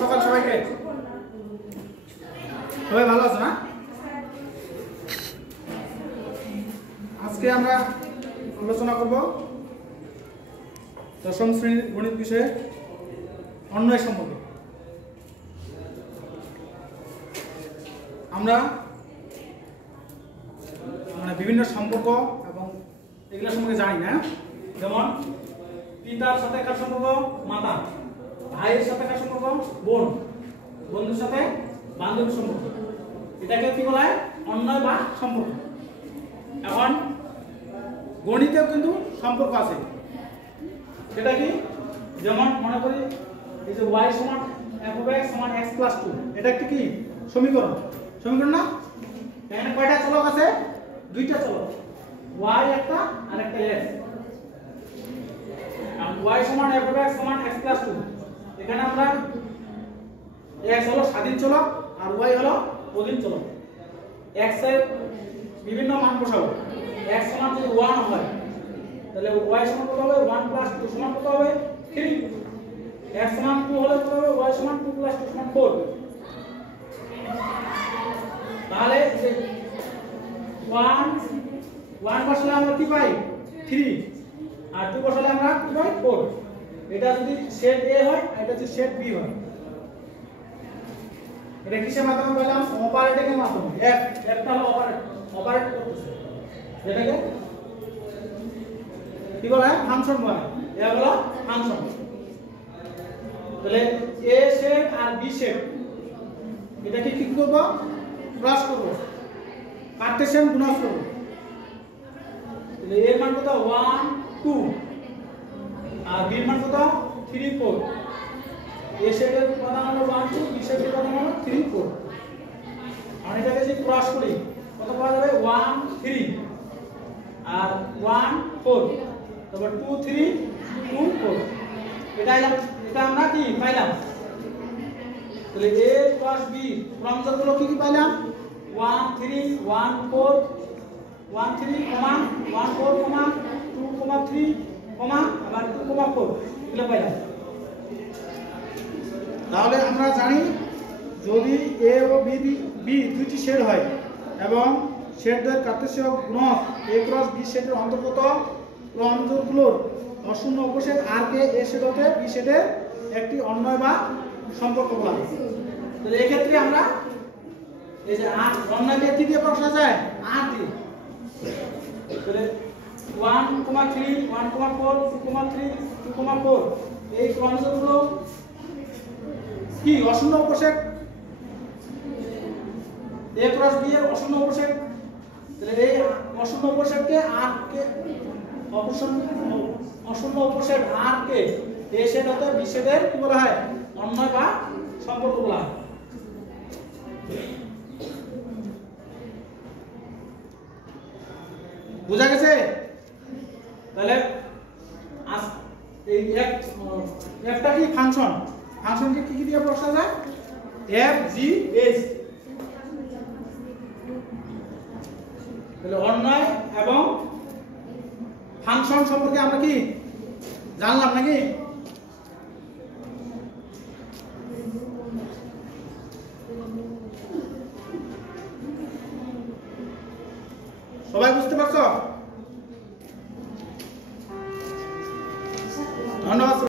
সকাল সবাইকে। সবাই ভালো আছো না? আজকে আমরা আলোচনা করব দশম শ্রেণীর গণিত বিষয়ে অন্বয় সম্পর্কে। আমরা বিভিন্ন সম্পর্ক এবং এগুলো সম্পর্কে জানি না। যেমন পিতার সাথে কার সম্পর্ক? মাতা। ভাইয়ের সাথে কার সম্পর্ক? বোন। বন্ধুর সাথে বান্ধবীর সম্পর্ক। এটাকে কি বলা হয়? অন্বয় বা সম্পর্ক। এখন গণিতেও কিন্তু সম্পর্ক আছে। সেটা কি? যেমন মনে করি এই যে y সমান f of x সমান x plus 2, এটা একটি কি সমীকরণ? সমীকরণ না? এখানে কয়টা চলক আছে? দুইটা চলক, y একটা আর একটা x। y সমান f of x সমান x plus 2, এখানে আমরা x হলো স্বাধীন চলক আর y হলো অধীন চলক। x এর বিভিন্ন মান বসাবো। x সমান যদি 1 হয় তাহলে y সমান কত হবে? 1 plus 2 সমান কত হবে? 3। x সমান 2 হলে কত হবে? y সমান 2 plus 2 সমান 4। তাহলে 1 বসালে আমরা কি পাই? 3, আর 2 বসালে আমরা কি পাই? 4। এটা যদি সেট a হয় আর এটা যদি সেট b হয়, এটা কিসের মাধ্যমে বললাম? অপারেটর এর মাধ্যমে। f টা হলো অপারেট করতেছে, যেটাকে কি বলা হয়? ফাংশন বলা হয়। এটা হলো ফাংশন। তাহলে a সেট আর b সেট এটাকে কি করব? ক্রস করব, কার্টেসিয়ান গুণক করব। তাহলে a এর মান কত? 1 2, আর b এর মান কত? 3 4। a সেটের উপাদান হলো 1 2, b সেটের উপাদান হলো 3 4। আর এটাকে যদি ক্রস করি কত পাওয়া যাবে? 1 3 আর 1 4, তারপর 2 3 2 4। এটা আমরা কি পাইলাম? তাহলে a plus b ক্রমজোড়গুলো কি কি পাইলাম? 1 3 1 4 1 3, 1 4, 2, 3, আবার 2, 4 এগুলো পাইলাম। তাহলে আমরা জানি যদি a ও b দুইটি সেট হয় এবং সেটদের কার্টেসীয় গুণক a ক্রস b সেটের অন্তর্গত ক্রমজোড়গুলোর অশূন্য উপসেট r কে a সেট হতে b সেটের একটি অন্বয় বা সম্পর্ক বলা হয়। তাহলে এই ক্ষেত্রে আমরা এই যে r অন্বয়কে কি দিয়ে প্রকাশ করা যায়? r দিয়ে। তাহলে 1, 3 1, 4 2, 3 2, 4 এই ক্রমজোড়গুলো কি অশূন্য উপসেট? a ক্রস b এর অশূন্য উপসেট। তাহলে এই অশূন্য উপসেটকে r কে অশূন্য উপসেট r কে a সেট হতে b সেটের কি বলা হয়? অন্বয় বা সম্পর্ক বলা হয়। বুঝা গেছে? তাহলে এই ফটা কি ফাংশন? ফাংশনকে কি কি দিয়ে প্রকাশ করা যায়? f g h। তাহলে অন্বয় এবং ফাংশন সম্পর্কে আমরা কি জানলাম নাকি? সবাই বুঝতে পারছো?